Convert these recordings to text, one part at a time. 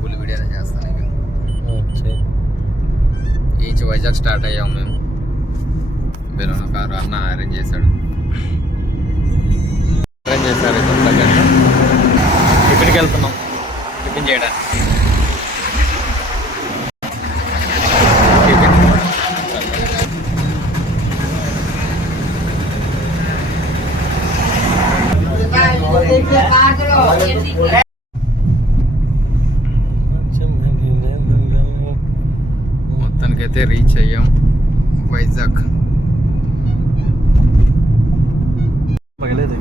Full వీడియోనే చేస్తాను ఇక ఈ వైజాగ్ స్టార్ట్ అయ్యాము మేము. బెలూన్ కారు అన్న అరేంజ్ చేశాడు. టిఫిన్కి వెళ్తున్నాం, టిఫిన్ చేయడానికి. మొత్తానికైతే రీచ్ అయ్యాం వైజాగ్. పగలేదు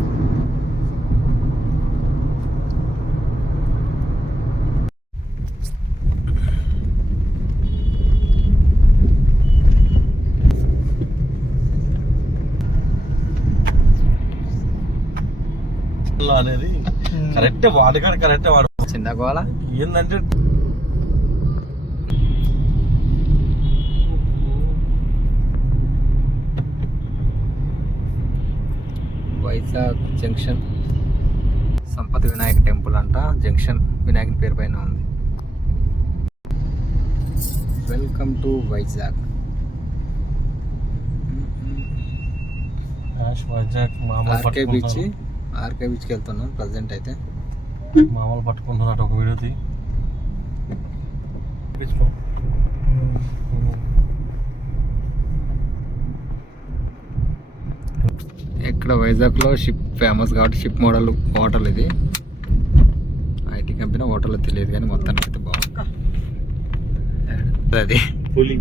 అనేది కరెక్ట్ వాడుకాడు, కరెక్ట్ వాడు. చిన్న గోళ ఏంటంటే వైజాగ్ జంక్షన్ సంపత్ వినాయక టెంపుల్ అంట. జంక్షన్ వినాయకుని పేరు పైన ఉంది. Welcome to Vizag. Vizag RK బీచ్కి వెళ్తున్నాం ప్రజెంట్ అయితే. మామూలు పట్టుకుంటున్నట్టు ఒక వీడియో తీ. ఇక్కడ వైజాగ్లో షిప్ ఫేమస్ కాబట్టి షిప్ మోడల్ హోటల్ ఇది. ఐటీ కంపెనీ హోటల్లో తెలియదు కానీ మొత్తానికి అయితే బాగుంది. అది పులి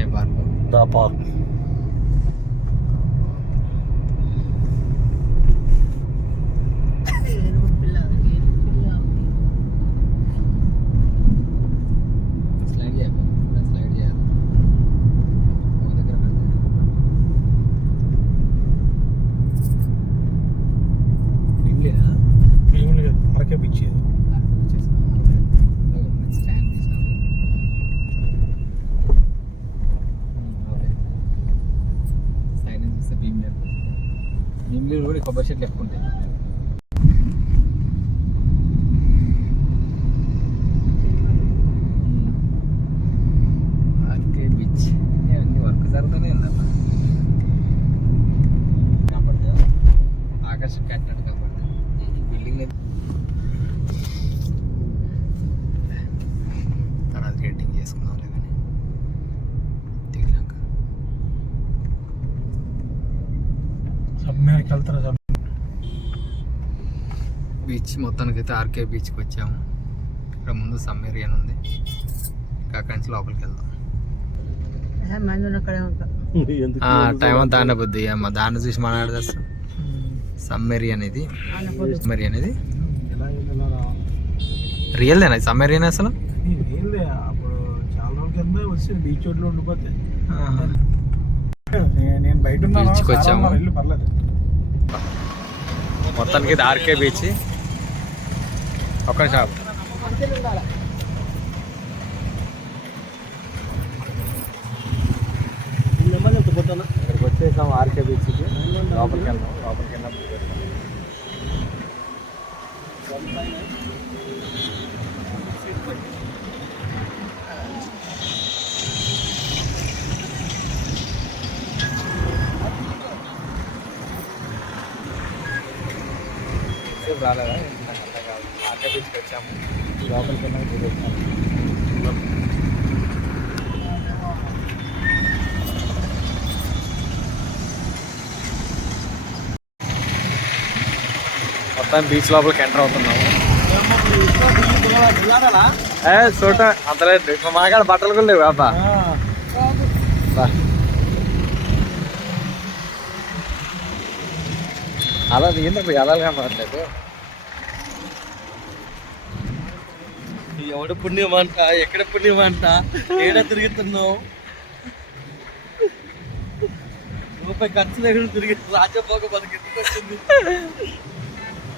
ఏ పార్క్? దా పార్క్. ఆర్కే బీచ్ భీమ్లీలు కూడా కొబ్బరి చెట్లు ఎక్కువ ఉంటాయి. ఆర్కే బీచ్ అన్ని వర్క్ జరుగుతూనే ఉందన్న. ఆకర్షణ కట్టినట్టు కాబట్టి ఈ బిల్డింగ్ తర్వాత ఎడిటింగ్ చేసుకుందాం లేదని దిగినాక వెళ్తారా. బీచ్ మొత్తానికి అయితే ఆర్కే బీచ్కి వచ్చాము. ఇక్కడ ముందు సమ్మేరియన్ ఉంది, అక్కడి నుంచి లోపలికి వెళ్దాం. టైం అంతా ఆనే బుద్ధి అమ్మ దాన్ని చూసి మాట్లాడేస్తాం. సమ్మేరియన్ ఇది, సమ్మేరియన్ ఇది రియల్దేనా సమ్మేరియన్ అసలు? బీచ్ రోడ్లో ఉండిపోతే బీచ్కి వచ్చాము. మొత్తానికి ఇది ఆర్కే బీచ్. ఒక్క షాప్ ఇక్కడికి వచ్చేసాం ఆర్కే బీచ్కి. లోపలికి వెళ్దాం. లోపలికి వెళ్ళినప్పుడు రాలేదా? ఆర్కే బీచ్కి వచ్చాము. లోపలికి వెళ్ళాక చూపిస్తాము. మొత్తం బీచ్ లోపలికి ఎంటర్ అవుతున్నాము. చూడ అంతలేదు మాకాడ బట్టలు కూడా లేవు అబ్బా. అలా ఏంటప్పుడు ఎలా కనపడలేదు. ఎవడ పుణ్యం అంట, ఎక్కడ పుణ్యం అంట, ఏడా తిరుగుతున్నావు? రూపాయి ఖర్చు లేకుండా తిరిగి రాజపోక మనకి ఎందుకు వచ్చింది?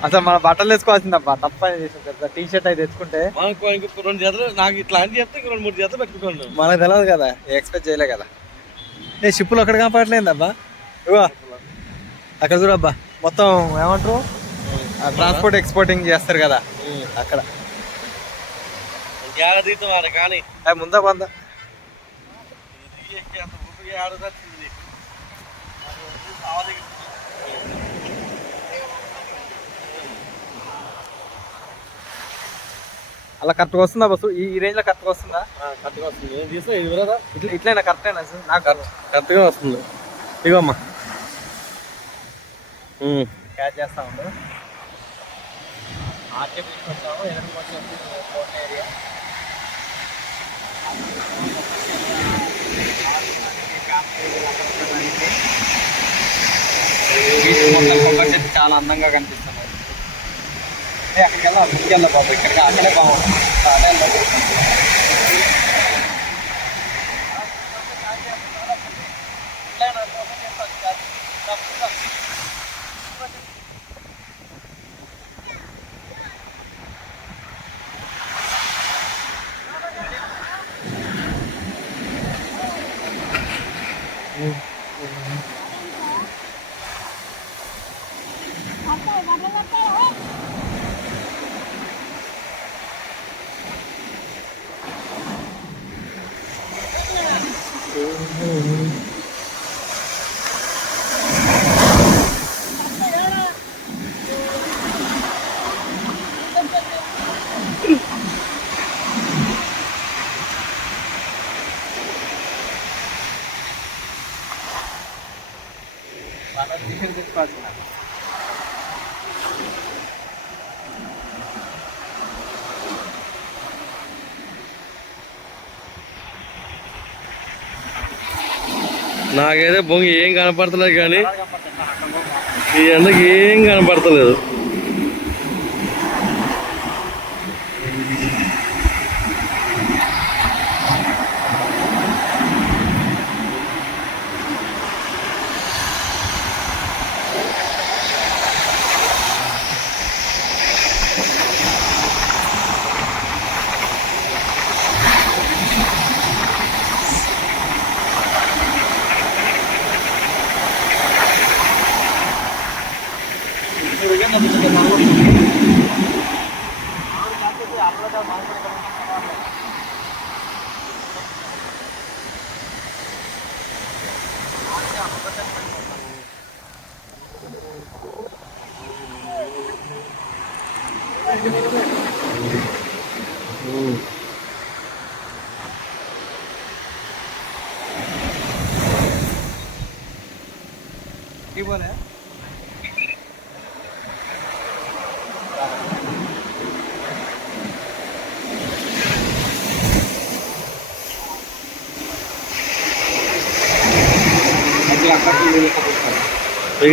అసలు మన బట్టలు వేసుకోవాల్సిందబ్బా, తప్పని చేసిన టీ షర్ట్ అయితే తెచ్చుకుంటే మనకు ఇంకో 2 జతలు, నాకు ఇట్లాంటి చెప్తే 2-3 జతలు పెట్టుకోండి. మనకు తెలియదు కదా, ఎక్స్పెక్ట్ చేయలే కదా. ఏ షిప్పులు అక్కడ కనపడట్లేదు అబ్బా. ఇవో అక్కడ చూడబ్బా, మొత్తం ఏమంటారు ట్రాన్స్పోర్ట్ ఎక్స్పోర్టింగ్ చేస్తారు కదా అక్కడ. కానీ ముందా పొందా అలా కరెక్ట్గా వస్తుందా బస్సు? ఈ రేంజ్ లో కరెక్ట్గా వస్తుందా? కరెక్ట్గా వస్తుంది. నేను తీసుకో ఇది కదా ఇట్లయినా కరెక్టేనా నాకు? కరెక్ట్గా వస్తుంది. ఇగమ్మా క్యాచ్ చేస్తా ఉండు. ఆర్కే బీచ్ వచ్చాము, ఎదురుకొచ్చి కోట ఏరియా. బీచ్ మొత్తం కొబ్బరి చెట్టు చాలా అందంగా కనిపిస్తున్నాయి. అక్కడికి వెళ్ళాలి, ముందుకెళ్ళా బాబు, ఇక్కడికి అక్కడే బాగుంటుంది. నాకైతే బొంగి ఏం కనపడతలేదు, కానీ ఈ ఎండకి ఏం కనపడతలేదు. बोले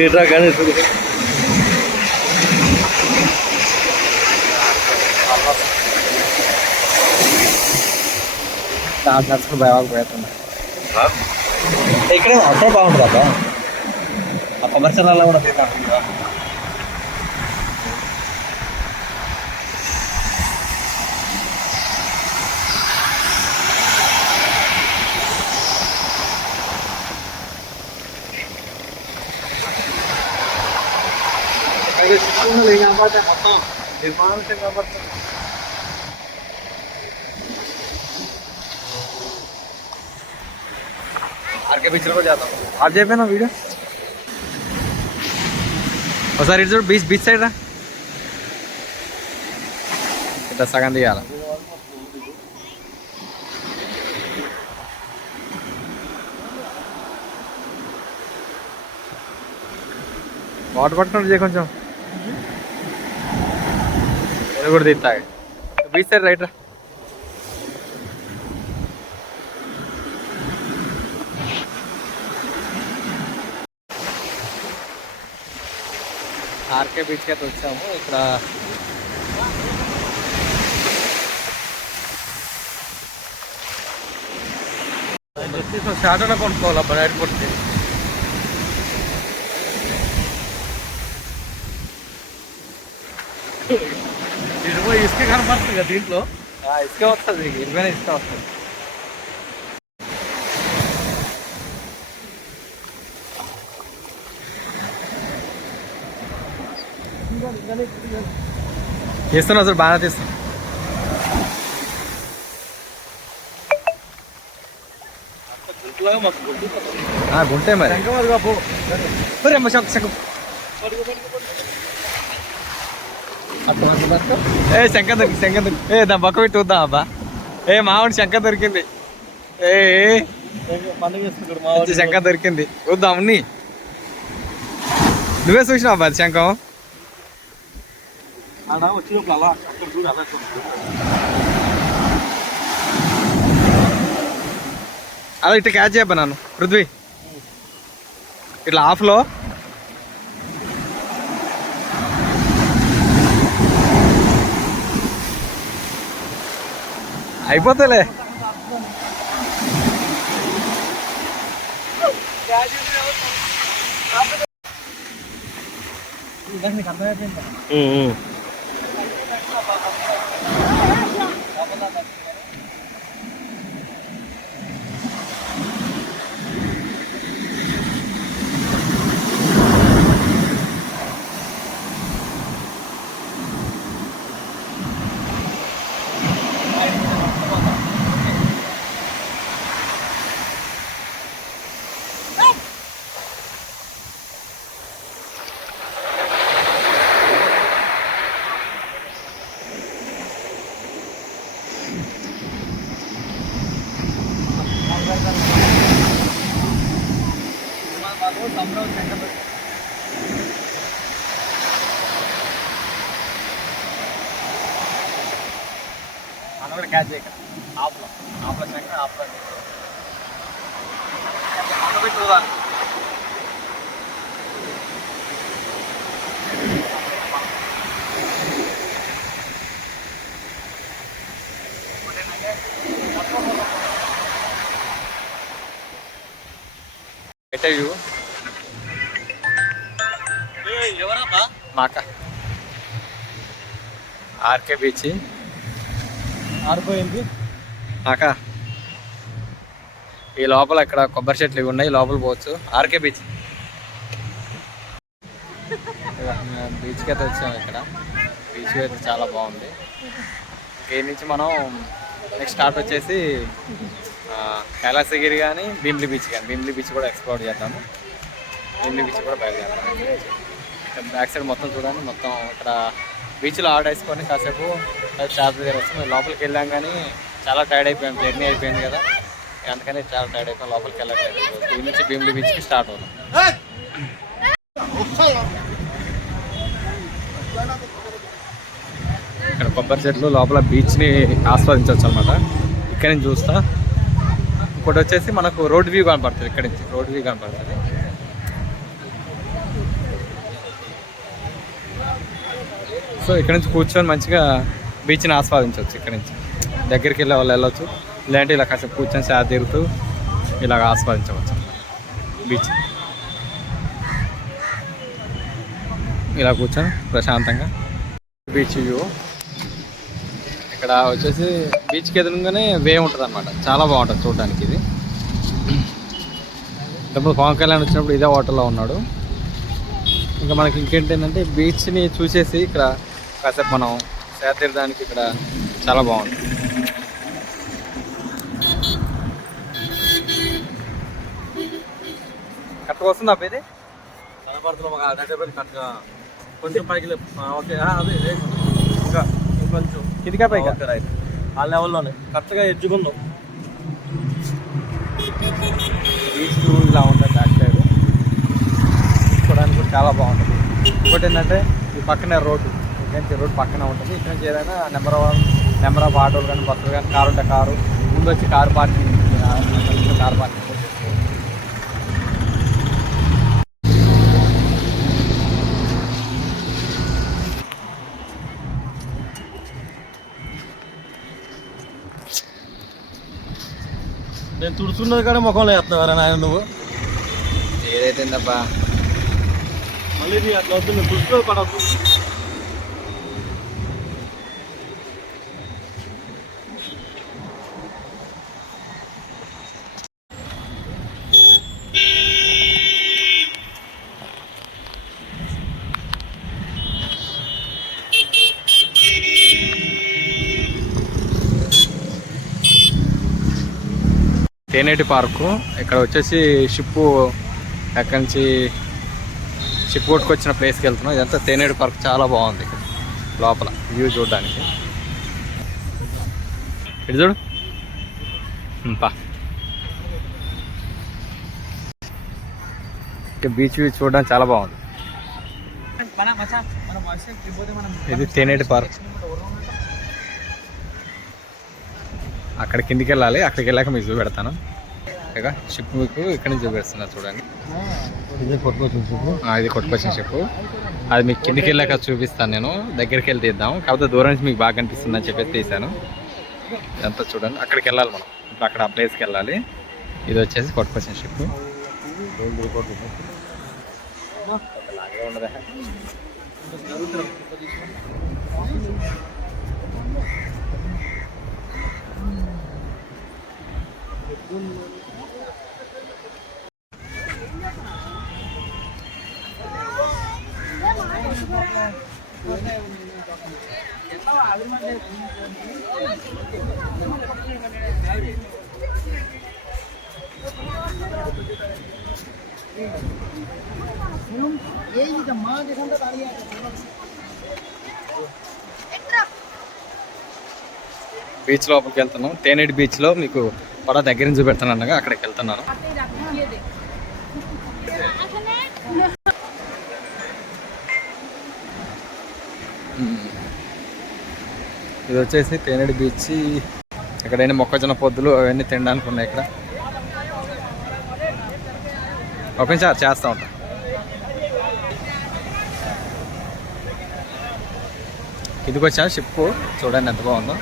ఇట్లా కానీ పోతున్నాయి. ఇక్కడ అక్కడ బాగుంటుంది అబ్బా, ఆ కొబ్బరిచర్లలో కూడా తింటాను. మొత్తం నిర్మాణం కనబడుతుంది. ఆర్కే బీచ్లో కూడా చేద్దాం. ఆఫ్ చెప్పాను వీడియో ఒకసారి ఇటు చూడు, బీచ్ బీచ్ సైడ్ రా, ఇట్లా సగం తీయాల. వాటర్ పట్టుకుంటు చేయ కొంచెం, నేను కూడా తీస్తా. బీచ్ సైడ్ రైట్ రా. ఆర్కే బీచ్కి అయితే వచ్చాము. ఇక్కడ షార్ట్ కొనుక్కోవాలి అప్పుడు నైట్ కొట్టి. ఇటుపై ఇసుక కనపడుతుంది కదా దీంట్లో, ఇసుక వస్తుంది, ఇరువైన ఇసుక వస్తుంది. తీస్తున్నా సార్, బాగా తీస్తున్నా. గుంటే మరి ఏ శంకర్ దొరికి, శంకర్ దొరికి. ఏ దాని పక్క పెట్టి చూద్దాం అబ్బా. ఏ మామిడి శంకర్ దొరికింది. ఏ శంకర్ దొరికింది, చూద్దాం. ఉన్ని నువ్వే చూసినావు అబ్బా అది శంఖం. అలా ఇట్లా క్యాచ్ చేయబ్బా నన్ను పృథ్వీ, ఇట్లా ఆఫ్లో. అయిపోతలే. మనం కూడా క్యాచ్ చేయక ఆఫ్లో, ఆఫ్లో శంకర్, ఆఫ్లో పెట్టి చూడాలి. మా అక్క ఆర్కే బీచ్ ఆరిపోయింది. అక్క ఈ లోపల ఇక్కడ కొబ్బరి చెట్లు ఇవి ఉన్నాయి, లోపల పోవచ్చు. ఆర్కే బీచ్, బీచ్కి అయితే వచ్చాము. ఇక్కడ బీచ్ అయితే చాలా బాగుంది. దీని నుంచి మనం నెక్స్ట్ స్టార్ట్ వచ్చేసి కైలాసగిరి కానీ భీమిలి బీచ్ కానీ, భీమిలి బీచ్ కూడా ఎక్స్ప్లోర్ చేద్దాము. భీమిలి బీచ్ కూడా బయలుదేరుతాము. బ్యాక్ సైడ్ మొత్తం చూడండి, మొత్తం ఇక్కడ బీచ్లో ఆడేసుకొని కాసేపు చార్జ్ దగ్గర వచ్చి మేము లోపలికి వెళ్ళాం. కానీ చాలా టైర్డ్ అయిపోయాం, జర్నీ అయిపోయింది కదా, అందుకని చాలా టైర్డ్ అయిపోయాం, లోపలికి వెళ్ళట్లేదు. దీని నుంచి భీమిలి బీచ్కి స్టార్ట్ అవుతాం. ఇక్కడ కొబ్బరి చెట్లు లోపల బీచ్ని ఆస్వాదించవచ్చు అనమాట. ఇక్కడి నుంచి చూస్తా. ఇంకోటి వచ్చేసి మనకు రోడ్ వ్యూ కనపడుతుంది, ఇక్కడి నుంచి రోడ్ వ్యూ కనపడుతుంది. సో ఇక్కడ నుంచి కూర్చొని మంచిగా బీచ్ని ఆస్వాదించవచ్చు. ఇక్కడ నుంచి దగ్గరికి వెళ్ళే వాళ్ళు వెళ్ళొచ్చు, ఇలాంటి ఇలా కాసేపు కూర్చొని సేద తీరుతూ ఇలాగ ఆస్వాదించవచ్చు బీచ్. ఇలా కూర్చొని ప్రశాంతంగా బీచ్ వ్యూ. ఇక్కడ వచ్చేసి బీచ్కి ఎదురుగానే వే ఉంటుంది అనమాట, చాలా బాగుంటుంది చూడడానికి. ఇది ఇప్పుడు పవన్ కళ్యాణ్ వచ్చినప్పుడు ఇదే హోటల్లో ఉన్నాడు. ఇంకా మనకి ఇంకేంటంటే బీచ్ని చూసేసి ఇక్కడ కాసేపు మనం సేద తీరడానికి ఇక్కడ చాలా బాగుంటుంది. కరెక్ట్గా వస్తుంది అబ్బా, ఇది కనపడుతున్నా కొంచెం పైకి ఓకే. అదే ఇంకా కొంచెం కిందికా పైగా ఆ లెవెల్లోనే కరెక్ట్గా ఎడ్జుకుందాం. బీచ్ వ్యూ ఇలా ఉంటుంది. బ్యాక్ సైడ్ చూడడానికి కూడా చాలా బాగుంటుంది. ఇంకోటి ఏంటంటే ఈ పక్కనే రోడ్డు, ఇక్కడ రోడ్డు పక్కనే ఉంటుంది. ఇక్కడ నుంచి ఏదైనా నెంబర్ ఆఫ్ ఆటోలు కానీ బస్సులు కానీ, కారు ఉంటే కారు, ముందు వచ్చి కారు పార్కింగ్, కారు పార్కింగ్ కూడా చేసుకోవచ్చు. నేను తుడుచున్నది కానీ ముఖంలో వేస్తున్నావు ఆయన నువ్వు. ఏదైతుందబ్బా మళ్ళీ అట్లా వద్దు, తుడుచులో పడద్దు. తేనేటి పార్కు. ఇక్కడ వచ్చేసి షిప్పు అక్కడి నుంచి షిప్ కొట్టుకొచ్చిన ప్లేస్కి వెళ్తున్నాం. ఇదంతా తేనేటి పార్క్ చాలా బాగుంది. లోపల వ్యూ చూడడానికి ఇటు చూడు పా. బీచ్ వ్యూ చూడడానికి చాలా బాగుంది. ఇది తేనేటి పార్క్. అక్కడ కిందికి వెళ్ళాలి. అక్కడికి వెళ్ళాక మీకు చూపెడతాను. ఇక షిప్ మీకు ఇక్కడ నుంచి చూపిస్తున్నా చూడండి. ఇది కొట్టుకొచ్చిన షిప్. అది మీకు కిందికి వెళ్ళాక చూపిస్తాను. నేను దగ్గరికి వెళ్ళి తీద్దాం. కాకపోతే దూరం నుంచి మీకు బాగా కనిపిస్తుంది అని చెప్పి తీసాను. ఇదంతా చూడండి. అక్కడికి వెళ్ళాలి మనం. ఇప్పుడు అక్కడ ఆ ప్లేస్కి వెళ్ళాలి. ఇది వచ్చేసి కొట్టుకొచ్చిన షిప్. ఉండదా బీచ్ లోపలికి వెళ్తున్నాం. తేనేటి బీచ్లో మీకు పడ దగ్గర నుంచి చూపెడతాను అన్నగా అక్కడికి వెళ్తున్నాను. ఇది వచ్చేసి తేనేటి బీచ్. ఎక్కడైనా మొక్కజొన్న పొద్దులు అవన్నీ తినడానికి ఉన్నాయి. ఇక్కడ ఒక నిమిషం చేస్తూ ఉంటాం. ఇదికి వచ్చా షిప్ చూడండి ఎంత బాగుందో.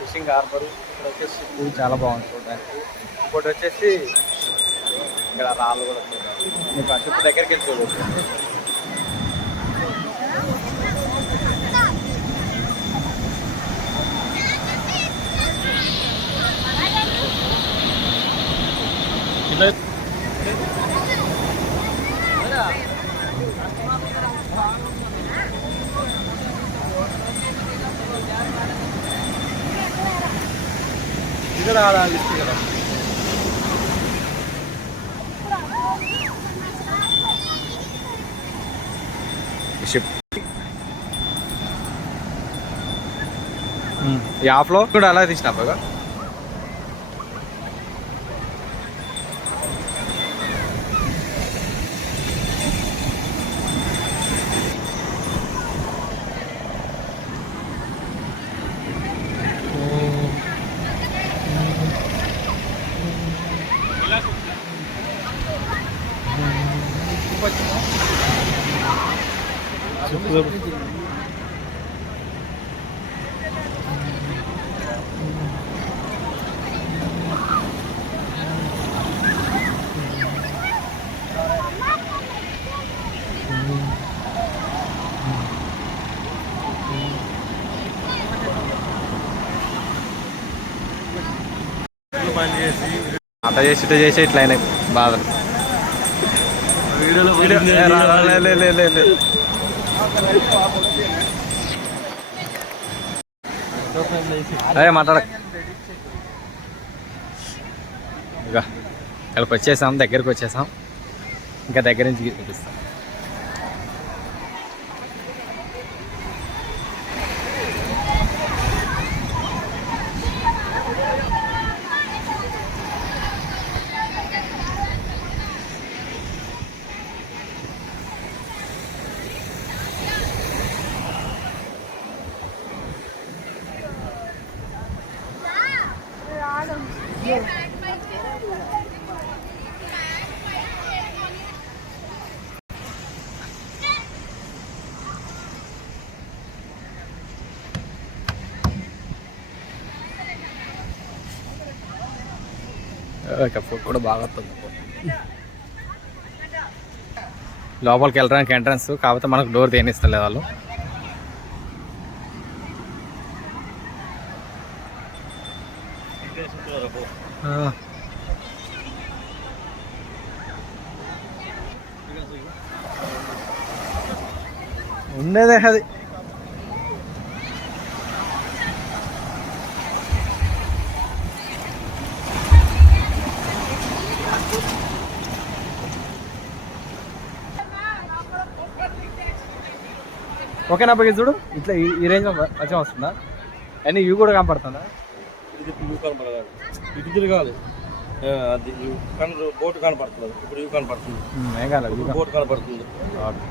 Fishing harbour. ఇక్కడ వచ్చేసి షిప్ చాలా బాగుంది చూడడానికి. ఇంకోటి వచ్చేసి ఇక్కడ రాళ్ళు కూడా మీకు ఆ షిప్ దగ్గరికి వెళ్ళి చూడవచ్చు. షిప్ ఈ ఆఫ్లో కూడా అలా తీసిన బాగా. అట్లా చేసి ఇట్లా చేసి ఇట్లా అయినాయి బాధలు. అదే మాట్లాడ. ఇక ఇక్కడికి వచ్చేసాం. దగ్గరికి వచ్చేసాం. ఇంకా దగ్గర నుంచి చూపిస్తాం. ఫోటో కూడా బాగా వస్తుంది. లోపలికి వెళ్ళడానికి ఎంట్రన్స్. కాకపోతే మనకు డోర్ తీయనిస్తలేదు వాళ్ళు. ఉండేదే అది. ఓకేనా బాగా చూడు ఇట్లా ఈ రేంజ్ మంచిగా వస్తుందా అండ్ ఇవి కూడా కనపడుతుందా ఇది ఇవి కనపడదు, ఇటు తిరగాలి. అది బోట్ కనపడుతుంది, ఇప్పుడు ఇవి కనపడుతుంది, ఏం కాలేదు బోట్ కనపడుతుంది. ఓకే